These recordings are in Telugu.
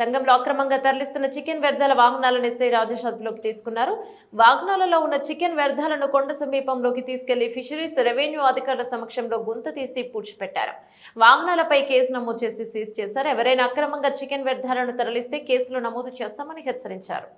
సంఘంలో అక్రమంగా తరలిస్తున్న చికెన్ వ్యర్థాల వాహనాలను ఎస్ఐ రాజేష్ అదుపులోకి తీసుకున్నారు. వాహనాలలో ఉన్న చికెన్ వ్యర్థాలను కొండ సమీపంలోకి తీసుకెళ్ళి ఫిషరీస్ రెవెన్యూ అధికారుల సమక్షంలో గుంత తీసి పూడ్చిపెట్టారు. వాహనాలపై కేసు నమోదు చేసి సీజ్ చేశారు. ఎవరైనా అక్రమంగా చికెన్ వ్యర్థాలను తరలిస్తే కేసులు నమోదు చేస్తామని హెచ్చరించారు.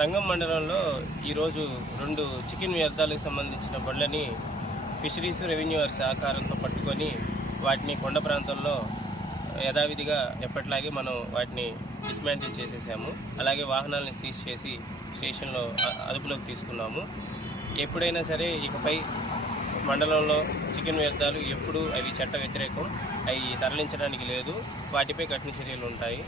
సంగం మండలంలో ఈరోజు రెండు చికెన్ వ్యర్థాలకు సంబంధించిన బండ్లని ఫిషరీస్ రెవెన్యూ వారి సహకారంతో పట్టుకొని వాటిని కొండ ప్రాంతంలో యథావిధిగా ఎప్పటిలాగే మనం వాటిని డిస్మాంటిల్ చేసేసాము. అలాగే వాహనాలను సీజ్ చేసి స్టేషన్లో అదుపులోకి తీసుకున్నాము. ఎప్పుడైనా సరే ఇకపై మండలంలో చికెన్ వ్యర్థాలు ఎప్పుడు అవి చట్ట వ్యతిరేకం అవి తరలించడానికి లేదు. వాటిపై కఠిన చర్యలు ఉంటాయి.